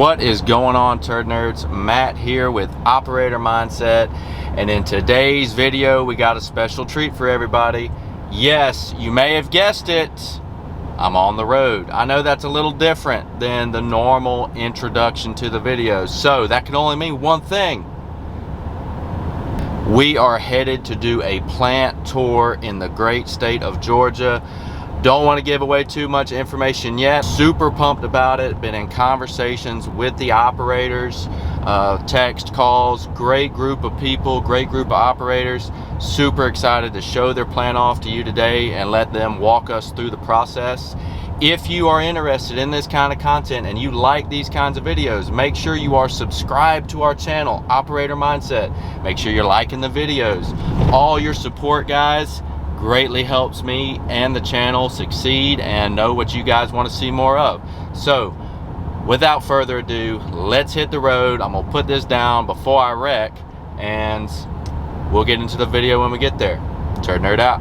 What is going on, Turd Nerds? Matt here with Operator Mindset, and in today's video we got a special treat for everybody. Yes, you may have guessed it, I'm on the road. I know that's a little different than the normal introduction to the videos, so that can only mean one thing. We are headed to do a plant tour in the great state of Georgia. Don't want to give away too much information yet. Super pumped about it. Been in conversations with the operators, text calls, great group of people, great group of operators. Super excited to show their plant off to you today and let them walk us through the process. If you are interested in this kind of content and you like these kinds of videos, make sure you are subscribed to our channel, Operator Mindset. Make sure you're liking the videos. All your support, guys, greatly helps me and the channel succeed and know what you guys want to see more of. So without further ado, let's hit the road. I'm gonna put this down before I wreck and we'll get into the video when we get there. Turd Nerd out.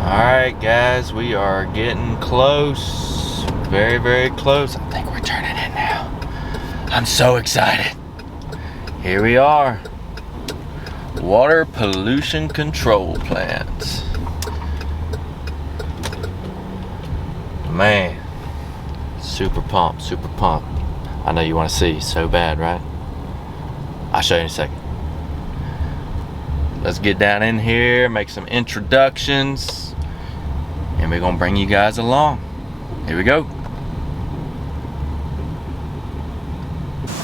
Alright guys, we are getting close, very close. I think we're turning in now. I'm so excited. Here we are, water pollution control plant. Man, super pumped. I know you want to see so bad, right? I'll show you in a second. Let's get down in here, make some introductions, and we're gonna bring you guys along. Here we go.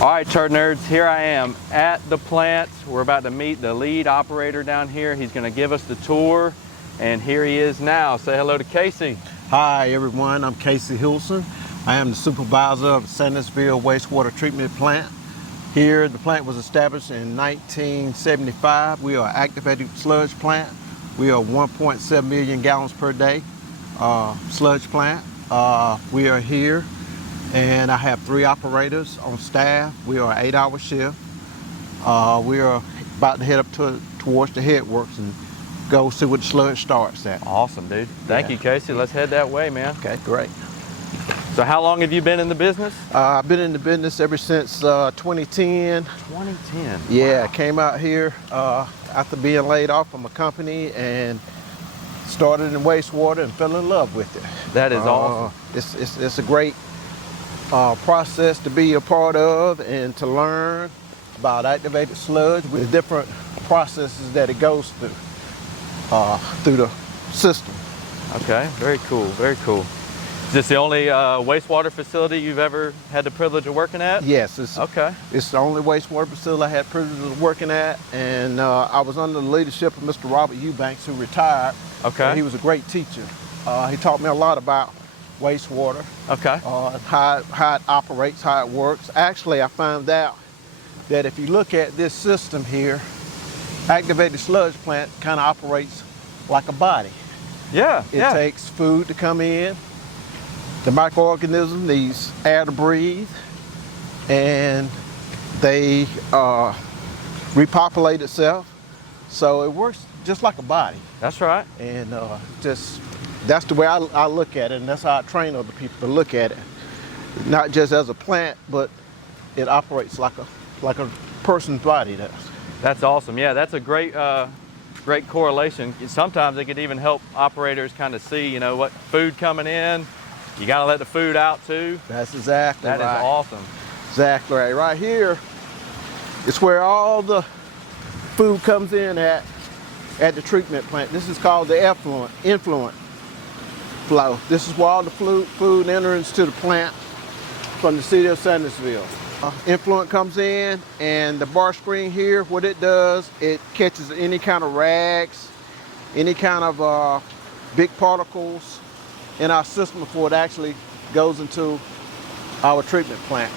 All right, Turd Nerds, here I am at the plant. We're about to meet the lead operator down here. He's gonna give us the tour, and here he is now. Say hello to Casey. Hi everyone, I'm Casey Hilson. I am the supervisor of the Sandersville Wastewater Treatment plant. Here, the plant was established in 1975. We are an activated sludge plant. We are 1.7 million gallons per day sludge plant. We are here, and I have 3 operators on staff. We are an 8-hour shift. We are about to head up towards the Headworks and go see what the sludge starts at. Awesome, dude. Thank you, Casey. Let's head that way, man. Okay, great. So how long have you been in the business? I've been in the business ever since 2010. 2010. Yeah, wow. I came out here after being laid off from a company and started in wastewater and fell in love with it. That is awesome. It's a great process to be a part of and to learn about activated sludge with the different processes that it goes through the system. Okay, very cool, very cool. Is this the only wastewater facility you've ever had the privilege of working at? Yes, it's the only wastewater facility I had the privilege of working at, and I was under the leadership of Mr. Robert Eubanks, who retired. Okay. He was a great teacher. He taught me a lot about wastewater. Okay. How it operates, how it works. Actually, I found out that if you look at this system here, activated sludge plant kind of operates like a body. Yeah. It takes food to come in. The microorganism needs air to breathe, and they repopulate itself. So it works just like a body. That's right. And that's the way I look at it, and that's how I train other people to look at it. Not just as a plant, but it operates like a person's body does. That's awesome. Yeah, that's a great correlation. Sometimes it could even help operators kind of see, you know, what food coming in. You got to let the food out too. That's exactly right. That is awesome. Exactly right. Right here is where all the food comes in at the treatment plant. This is called the influent flow. This is where all the food enters to the plant, from the city of Sandersville. Influent comes in, and the bar screen here, what it does, it catches any kind of rags, any kind of big particles in our system before it actually goes into our treatment plant.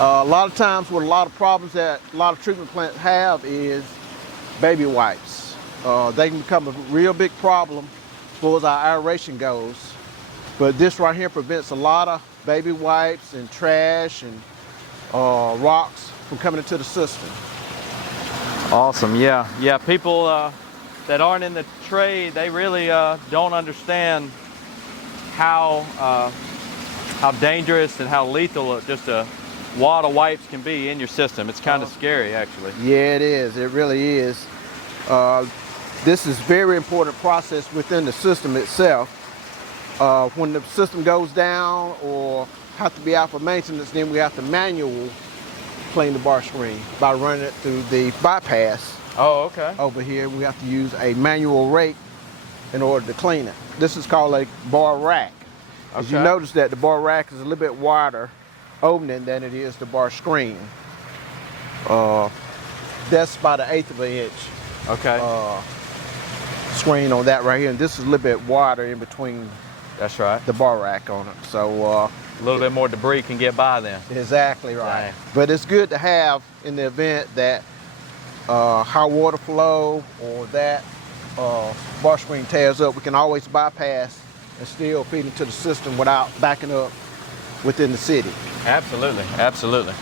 A lot of times what a lot of problems that a lot of treatment plants have is baby wipes. They can become a real big problem as far as our aeration goes. But this right here prevents a lot of baby wipes and trash and rocks from coming into the system. Awesome, yeah. People that aren't in the trade, they really don't understand how dangerous and how lethal just a wad of wipes can be in your system. It's kind of scary, actually. Yeah, it is. It really is. This is a very important process within the system itself. When the system goes down or have to be out for maintenance, then we have to manually clean the bar screen by running it through the bypass. Oh, okay. Over here, we have to use a manual rake in order to clean it. This is called a bar rack. Okay. As you notice that the bar rack is a little bit wider opening than it is the bar screen. That's about 1/8 of an inch. Okay. Screen on that right here, and this is a little bit wider in between. That's right. The bar rack on it. So a little bit more debris can get by then. Exactly right. Dang. But it's good to have in the event that high water flow or that bar screen tears up, we can always bypass and still feed into the system without backing up within the city. Absolutely, absolutely.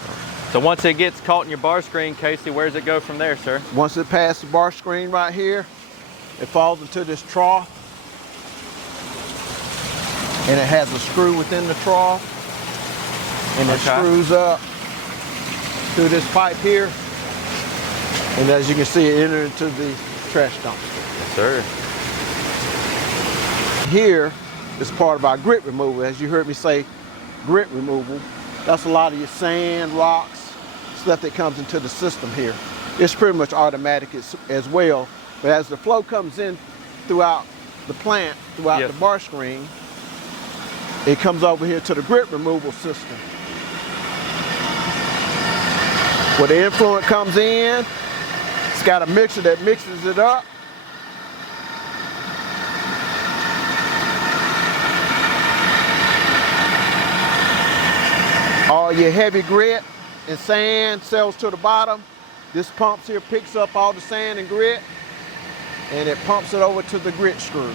So once it gets caught in your bar screen, Casey, where does it go from there, sir? Once it passes the bar screen right here, it falls into this trough, and it has a screw within the trough, and it screws up through this pipe here, and as you can see, it enters into the trash dumpster. Yes, sir. Here is part of our grit removal. As you heard me say, grit removal. That's a lot of your sand, rocks, stuff that comes into the system here. It's pretty much automatic as well, but as the flow comes in throughout the plant, throughout the bar screen, it comes over here to the grit removal system. Where the influent comes in, it's got a mixer that mixes it up. All your heavy grit and sand settles to the bottom. This pumps here picks up all the sand and grit, and it pumps it over to the grit screw.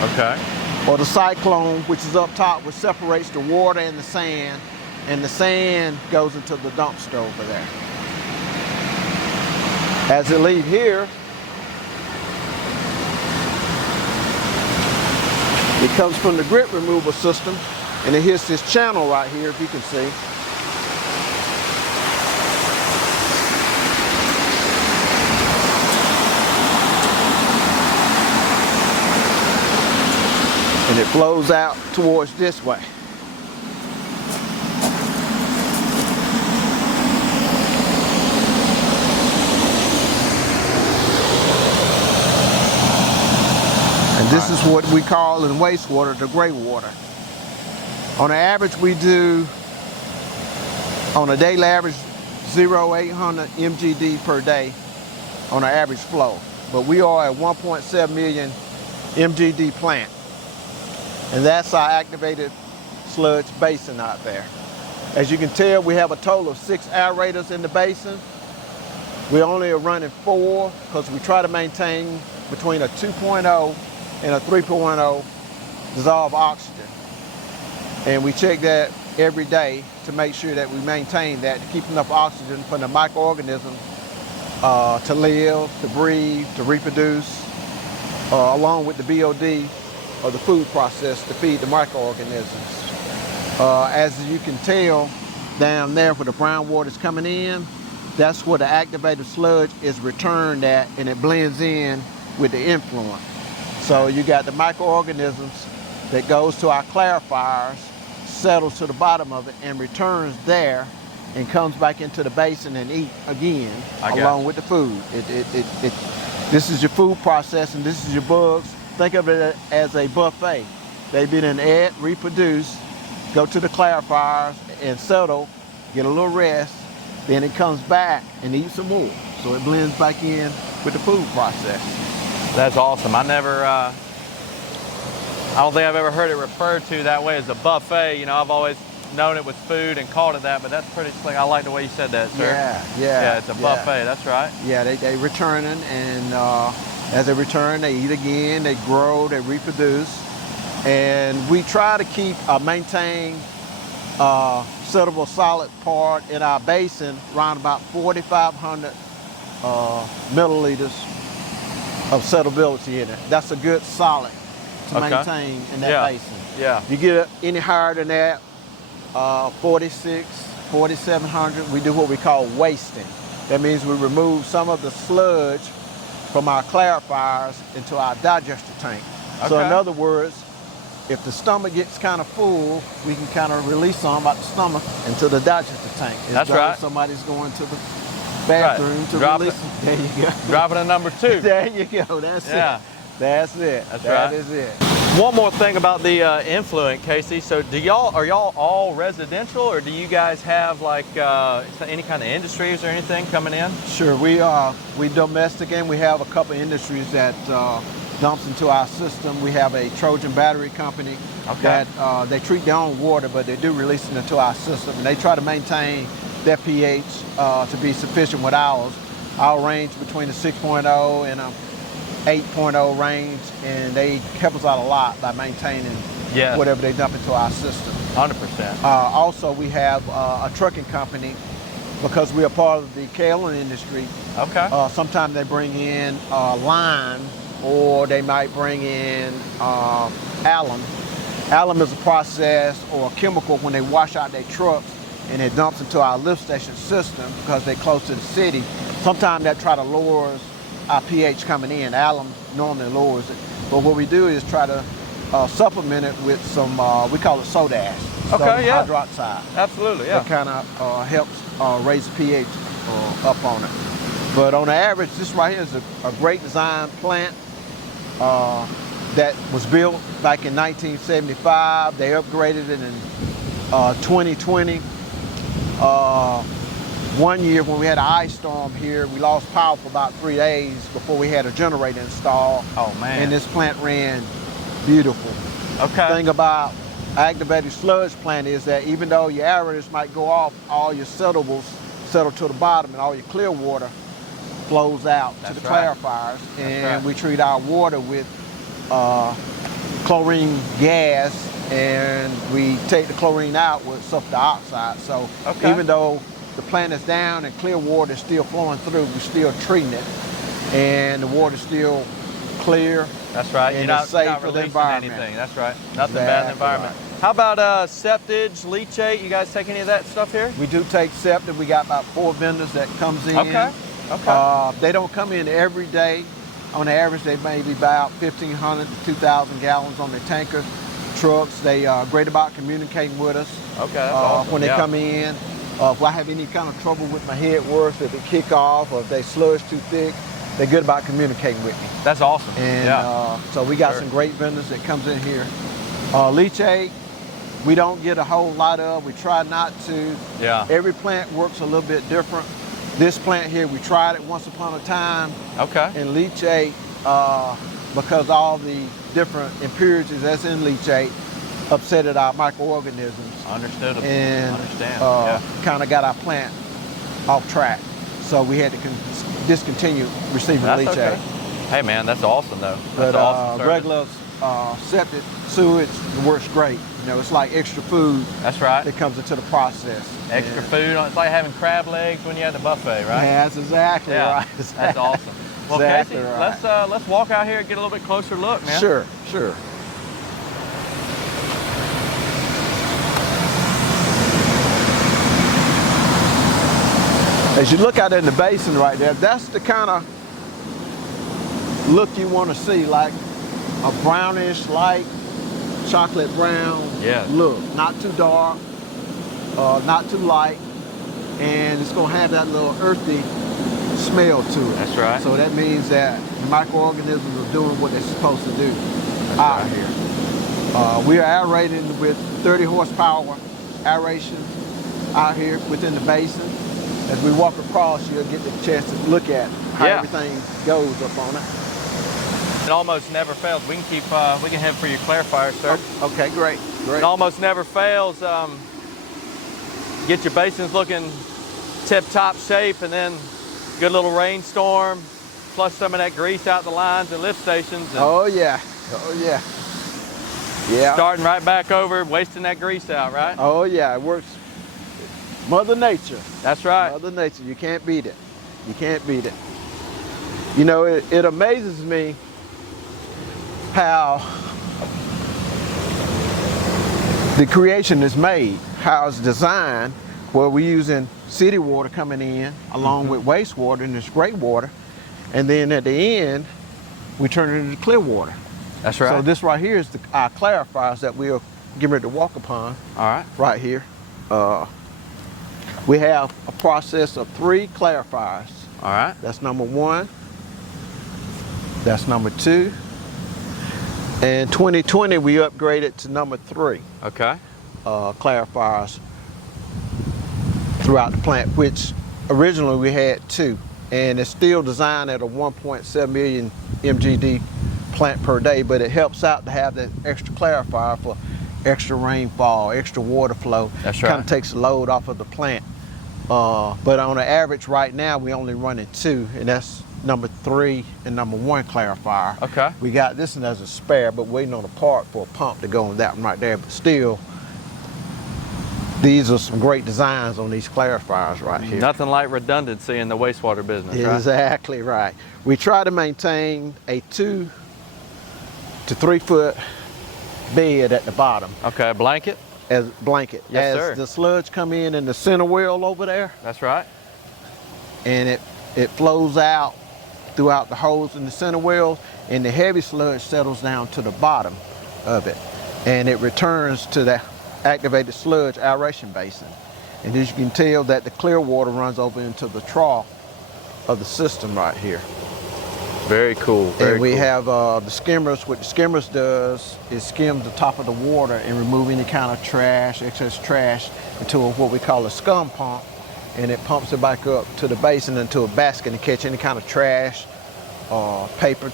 Okay. Or the cyclone, which is up top, which separates the water and the sand goes into the dumpster over there. As it leaves here, it comes from the grit removal system, and it hits this channel right here, if you can see. And it flows out towards this way. And this is what we call in wastewater the gray water. On an average, we do, on a daily average, 0.800 MGD per day on an average flow. But we are a 1.7 million MGD plant. And that's our activated sludge basin out there. As you can tell, we have a total of 6 aerators in the basin. We only are running 4 because we try to maintain between a 2.0 and a 3.0 dissolved oxygen. And we check that every day to make sure that we maintain that, to keep enough oxygen for the microorganisms to live, to breathe, to reproduce, along with the BOD, or the food process to feed the microorganisms. As you can tell down there where the brown water is coming in, that's where the activated sludge is returned at, and it blends in with the influent. So you got the microorganisms that goes to our clarifiers, settles to the bottom of it, and returns there and comes back into the basin and eat again along with the food. This is your food process, and this is your bugs. Think of it as a buffet. They've been in ed, reproduced, go to the clarifiers and settle, get a little rest, then it comes back and eats some more. So it blends back in with the food process. That's awesome. I don't think I've ever heard it referred to that way as a buffet. You know, I've always known it was food and called it that, but that's pretty slick. I like the way you said that, sir. Yeah, it's a buffet, that's right. Yeah, they returning, and as they return, they eat again, they grow, they reproduce. And we try to keep, maintain settable solid part in our basin around about 4,500 milliliters of settability in it. That's a good solid to maintain in that basin. Yeah. You get any higher than that, 46, 4,700, we do what we call wasting. That means we remove some of the sludge from our clarifiers into our digester tank. So in other words, if the stomach gets kind of full, we can kind of release some out the stomach into the digester tank. That's right. Somebody's going to the bathroom to release it. There you go. Dropping a number 2. There you go. That's it. That's it. That is it. One more thing about the influent, Casey. So are y'all all residential, or do you guys have like any kind of industries or anything coming in? Sure, we domestic, and we have a couple of industries that dumps into our system. We have a Trojan battery company that they treat their own water, but they do release it into our system, and they try to maintain their pH to be sufficient with ours. Our range between a 6.0 and a 8.0 range, and they help us out a lot by maintaining whatever they dump into our system. 100%. Also, we have a trucking company, because we are part of the kaolin industry. Sometimes they bring in lime, or they might bring in alum. Alum is a process or a chemical when they wash out their trucks, and it dumps into our lift station system because they're close to the city. Sometimes that try to lower our pH coming in. Alum normally lowers it. But what we do is try to supplement it with some, we call it soda ash. Hydroxide. Absolutely, It kind of helps raise the pH up on it. But on the average, this right here is a great design plant that was built back in 1975. They upgraded it in 2020. One year when we had an ice storm here, we lost power for about 3 days before we had a generator installed. Oh man. And this plant ran beautiful. The thing about activated sludge plant is that even though your aerators might go off, all your settables settle to the bottom, and all your clear water flows out to the clarifiers. And we treat our water with chlorine gas, and we take the chlorine out with sulfur dioxide. So even though the plant is down and clear water is still flowing through, we're still treating it, and the water's still clear. That's right. And You're it's safe not for the releasing environment. anything. That's right. Nothing bad in the environment. How about septage, leachate? You guys take any of that stuff here? We do take septic. We got about 4 vendors that comes in. They don't come in every day. On average, they may be about 1,500 to 2,000 gallons on their tanker trucks. They are great about communicating with us. That's awesome. When they come in. If I have any kind of trouble with my Headworks, if it kick off, or if they sludge too thick, they're good about communicating with me. That's awesome. And so we got some great vendors that comes in here. Leachate, we don't get a whole lot of. We try not to. Every plant works a little bit different. This plant here, we tried it once upon a time. And leachate, because all the different impurities that's in leachate upsetted our microorganisms. Understandable. And kind of got our plant off track. So we had to discontinue receiving leachate. Hey man, that's awesome though. That's But awesome regular septic sewage works great. You know, it's like extra food. That's right. That comes into the process. Extra food. It's like having crab legs when you had the buffet, right? Yeah, that's exactly right. That's awesome. Well, Exactly Casey, right. let's walk out here and get a little bit closer look, man. Sure. As you look out in the basin right there, that's the kind of look you want to see, like a brownish, light chocolate brown look. Not too dark, not too light, and it's going to have that little earthy smell to it. That's right. So that means that the microorganisms are doing what they're supposed to do out here. We are aerating with 30 horsepower aeration out here within the basin. As we walk across, you'll get the chance to look at how everything goes up on it. It almost never fails. We can head for your clarifiers, sir. Okay, great. It almost never fails. Get your basins looking tip-top shape, and then good little rainstorm, flush some of that grease out the lines and lift stations. And oh yeah. Yeah. Starting right back over, wasting that grease out, right? Oh yeah, it works. Mother Nature. That's right. Mother Nature, you can't beat it. You can't beat it. You know, it amazes me how the creation is made, how it's designed, where we're using city water coming in along with wastewater, and it's great water, and then at the end we turn it into clear water. That's right. So this right here is our clarifiers that we are getting ready to walk upon. All right. Right here. We have a process of 3 clarifiers. All right. That's number 1. That's number 2. And 2020 we upgraded to number 3. Okay. Clarifiers throughout the plant, which originally we had 2, and it's still designed at a 1.7 million MGD plant per day, but it helps out to have that extra clarifier for extra rainfall, extra water flow. That's right. Kind of takes the load off of the plant. But on the average right now, we only running 2, and that's number 3 and number 1 clarifier. Okay. We got this one as a spare, but waiting on a part for a pump to go on that one right there. But still, these are some great designs on these clarifiers right here. Nothing like redundancy in the wastewater business, right? Exactly right. We try to maintain a 2 to 3 foot bed at the bottom. Okay, a blanket? As blanket. Yes, sir. As the sludge come in the center well over there, That's right. and it flows out throughout the holes in the center well, and the heavy sludge settles down to the bottom of it, and it returns to the activated sludge aeration basin. And as you can tell, that the clear water runs over into the trough of the system right here. Very cool. And we have the skimmers. What the skimmers does is skim the top of the water and remove any kind of trash, excess trash, into what we call a scum pump, and it pumps it back up to the basin into a basket and catch any kind of trash, paper,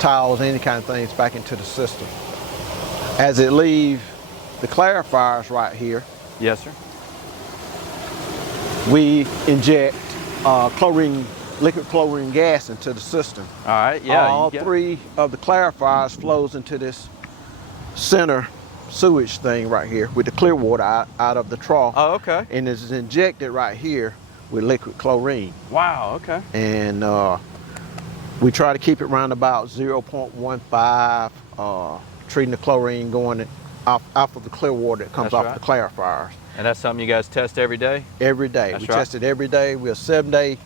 towels, any kind of things back into the system. As it leaves the clarifiers right here, Yes, sir. we inject liquid chlorine gas into the system. All right, yeah. All 3 of the clarifiers flows into this center sewage thing right here with the clear water out of the trough. Oh, okay. And it's injected right here with liquid chlorine. Wow, okay. And we try to keep it around about 0.15, treating the chlorine going off of the clear water that comes That's off the clarifiers. And that's something you guys test every day? Every day. That's We right. test it every day. We're a 7-day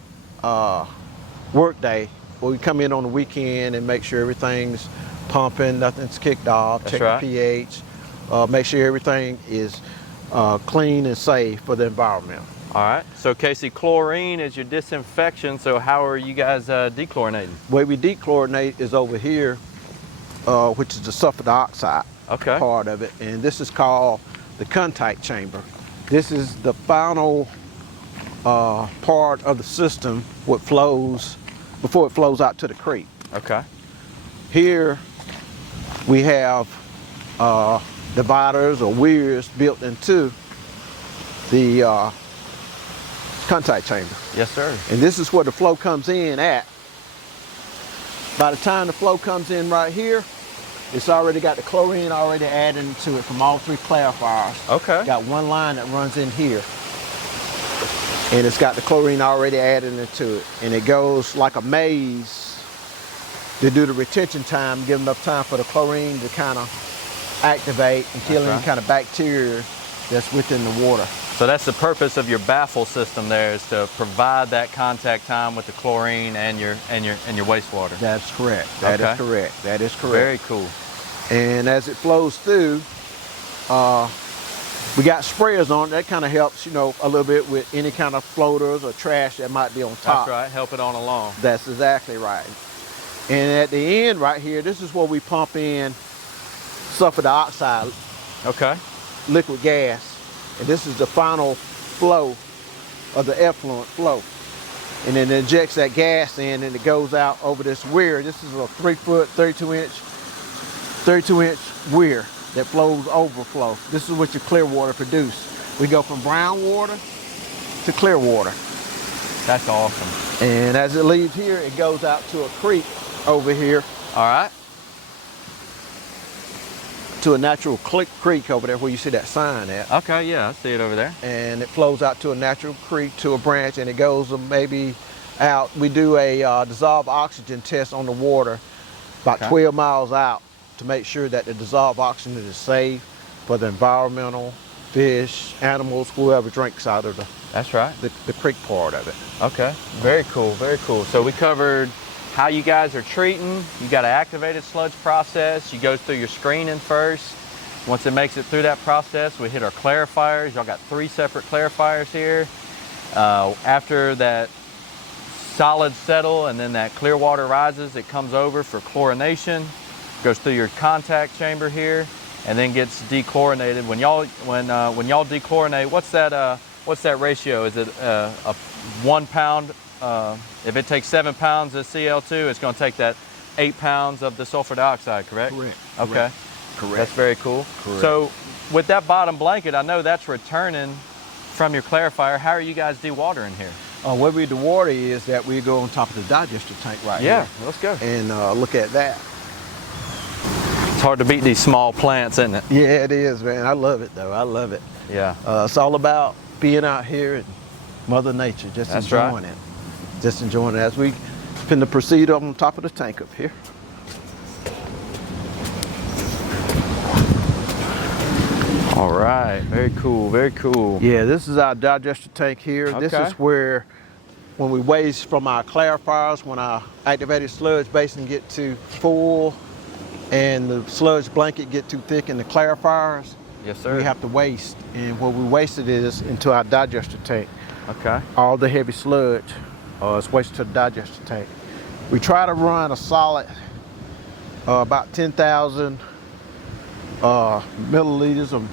work day where we come in on the weekend and make sure everything's pumping, nothing's kicked off, That's check right. the pH, make sure everything is clean and safe for the environment. All right. So Casey, chlorine is your disinfection. So how are you guys dechlorinating? The way we dechlorinate is over here, which is the sulfur dioxide Okay. part of it, and this is called the contact chamber. This is the final part of the system what flows before it flows out to the creek. Okay. Here we have dividers or weirs built into the contact chamber. Yes, sir. And this is where the flow comes in at. By the time the flow comes in right here, it's already got the chlorine already added into it from all 3 clarifiers. Okay. Got 1 line that runs in here. And it's got the chlorine already added into it. And it goes like a maze to do the retention time, give enough time for the chlorine to kind of activate and kill any kind of bacteria that's within the water. So that's the purpose of your baffle system there, is to provide that contact time with the chlorine and your wastewater. That's correct. That is correct. That is correct. Very cool. And as it flows through, we got sprayers on it. That kind of helps, you know, a little bit with any kind of floaters or trash that might be on top. That's right. Help it on along. That's exactly right. And at the end right here, this is where we pump in sulfur dioxide Okay. liquid gas. And this is the final flow of the effluent flow. And then it injects that gas in and it goes out over this weir. This is a 3-foot, 32-inch weir that flows overflow. This is what your clear water produce. We go from brown water to clear water. That's awesome. And as it leaves here, it goes out to a creek over here. All right. To a natural creek over there where you see that sign at. Okay, yeah, I see it over there. And it flows out to a natural creek, to a branch, and it goes maybe out. We do a dissolved oxygen test on the water about 12 miles out to make sure that the dissolved oxygen is safe for the environmental, fish, animals, whoever drinks out of That's right. the creek part of it. Okay, very cool, very cool. So we covered how you guys are treating. You got an activated sludge process. You go through your screening first. Once it makes it through that process, we hit our clarifiers. Y'all got 3 separate clarifiers here. After that solids settle and then that clear water rises, it comes over for chlorination, goes through your contact chamber here, and then gets dechlorinated. When y'all dechlorinate, what's that ratio? Is it a 1 pound? If it takes 7 pounds of Cl2, it's going to take that 8 pounds of the sulfur dioxide, correct? Correct. Okay. Correct. That's very cool. Correct. So with that bottom blanket, I know that's returning from your clarifier. How are you guys dewatering here? What we dewater is that we go on top of the digester tank right here. Yeah, let's go. And look at that. It's hard to beat these small plants, isn't it? Yeah, it is, man. I love it, though. I love it. Yeah. It's all about being out here and Mother Nature, just That's enjoying right. it. Just enjoying it as we finna proceed on top of the tank up here. All right, very cool, very cool. Yeah, this is our digester tank here. Okay. This is where, when we waste from our clarifiers, when our activated sludge basin get too full and the sludge blanket get too thick in the clarifiers, Yes, sir. we have to waste. And what we wasted is into our digester tank. Okay. All the heavy sludge is wasted to the digester tank. We try to run a solid about 10,000 milliliters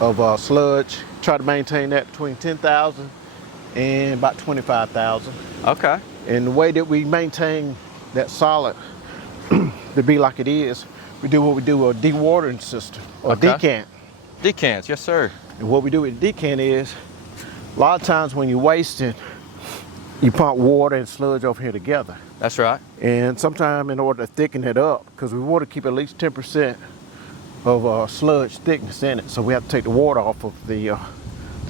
of sludge. Try to maintain that between 10,000 and about 25,000. Okay. And the way that we maintain that solid to be like it is, we do what we do with a dewatering system or Okay. decant. Decants, yes, sir. And what we do with decant is, a lot of times when you're wasting, you pump water and sludge over here together. That's right. And sometimes in order to thicken it up, because we want to keep at least 10% of sludge thickness in it, so we have to take the water off of the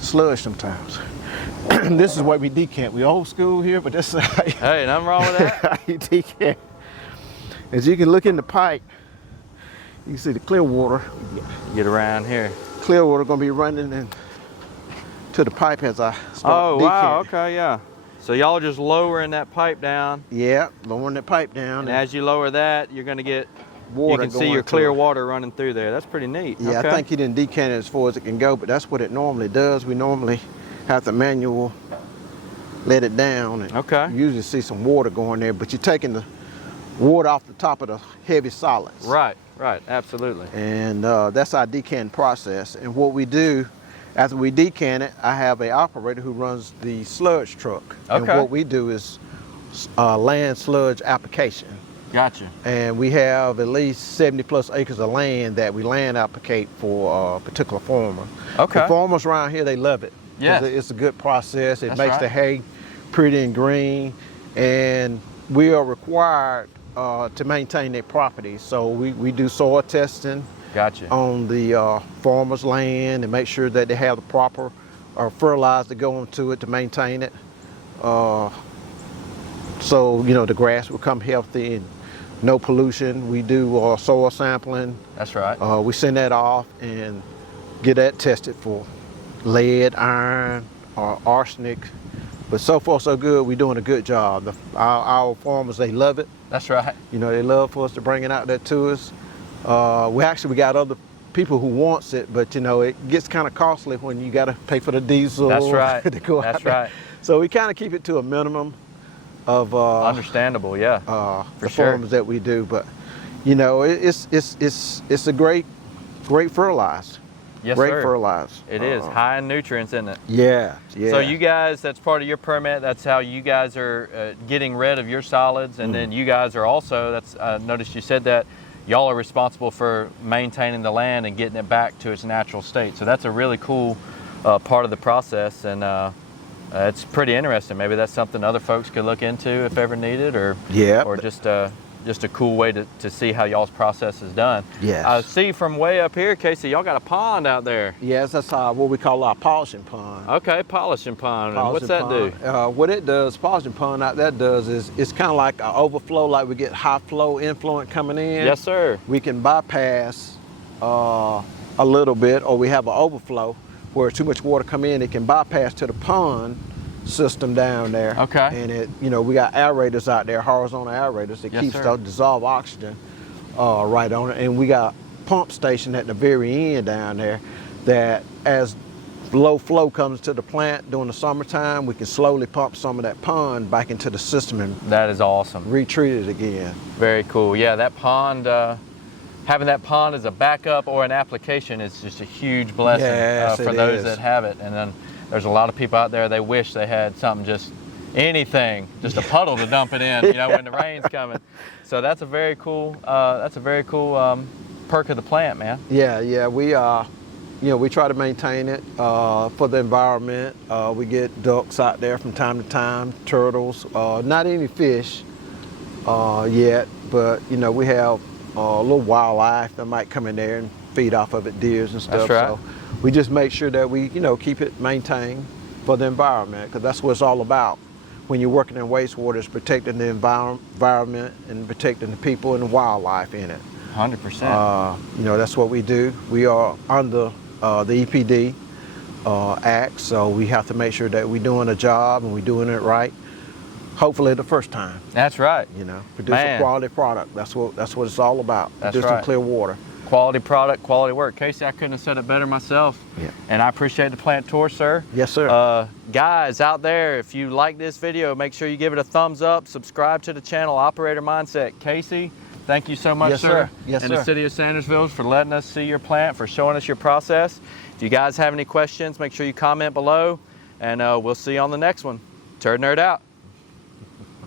sludge sometimes. This is what we decant. We old school here, but this is how you, Hey, nothing wrong with that. how you decant. As you can look in the pipe, you can see the clear water. Get around here. Clear water going to be running in to the pipe as I start Oh, wow, decanting. okay, yeah. So y'all are just lowering that pipe down, Yeah, lowering that pipe down. and as you lower that, you're gonna get, water you can see going your to clear it. water running through there. That's pretty neat. Yeah, Okay. I think he didn't decant it as far as it can go, but that's what it normally does. We normally have to manual let it down, and Okay. you usually see some water going there, but you're taking the water off the top of the heavy solids. Right, right, absolutely. And that's our decant process. And what we do, after we decant it, I have an operator who runs the sludge truck. And Okay. what we do is land sludge application. Gotcha. And we have at least 70 plus acres of land that we land applicate for a particular farmer. Okay. The farmers around here, they love it. 'Cause Yes. It's a good process. It That's makes right. the hay pretty and green. And we are required to maintain their property. So we do soil testing Gotcha. on the farmer's land and make sure that they have the proper fertilizer to go into it to maintain it. So, you know, the grass will come healthy and no pollution. We do soil sampling. That's right. We send that off and get that tested for lead, iron, or arsenic. But so far so good, we're doing a good job. Our farmers, they love it. That's right. You know, they love for us to bring it out there to us. We got other people who wants it, but you know, it gets kind of costly when you got to pay for the diesel. That's right. to go out That's there. right. So we kind of keep it to a minimum of Understandable, yeah. the for sure. farmers that we do. But you know, it's a great fertilizer. Yes, Great sir. fertilizer. It is high in nutrients, isn't it? Yeah, yeah. So you guys, that's part of your permit. That's how you guys are getting rid of your solids, and then you guys are also. That's I noticed you said that y'all are responsible for maintaining the land and getting it back to its natural state. So that's a really cool part of the process, and it's pretty interesting. Maybe that's something other folks could look into if ever needed, or just a cool way to see how y'all's process is done. Yes. I see from way up here, Casey, y'all got a pond out there. Yes, that's what we call our polishing pond. Okay, polishing pond. And what's that do? What it does, polishing pond out there does is it's kind of like an overflow, like we get high flow influent coming in. Yes, sir. We can bypass a little bit, or we have an overflow where too much water come in, it can bypass to the pond system down there. Okay. And it, you know, we got aerators out there, horizontal aerators that keeps the dissolved oxygen right on it. And we got pump station at the very end down there that as low flow comes to the plant during the summertime, we can slowly pump some of that pond back into the system and that is awesome. Retreat it again. Very cool. Yeah, that pond, having that pond as a backup or an application is just a huge blessing for those that have it. And then there's a lot of people out there, they wish they had something, just anything, just a puddle to dump it in, you know, when the rain's coming. So that's a very cool, perk of the plant, man. Yeah, yeah, we you know, we try to maintain it for the environment. We get ducks out there from time to time, turtles, not any fish yet, but you know, we have a little wildlife that might come in there and feed off of it, deers and stuff. That's right. So we just make sure that we, you know, keep it maintained for the environment, because that's what it's all about. When you're working in wastewater, it's protecting the environment and protecting the people and the wildlife in it. 100%. You know, that's what we do. We are under the EPD Act, so we have to make sure that we're doing a job and we're doing it right. Hopefully the first time. That's right. You know, produce a quality product. That's what it's all about. Producing clear water. Quality product, quality work. Casey, I couldn't have said it better myself. Yeah. And I appreciate the plant tour, sir. Yes, sir. Guys out there, if you like this video, make sure you give it a thumbs up, subscribe to the channel, Operator Mindset. Casey, thank you so much, yes, sir. Yes, and sir. the City of Sandersville for letting us see your plant, for showing us your process. If you guys have any questions, make sure you comment below, and we'll see you on the next one. Turd Nerd out.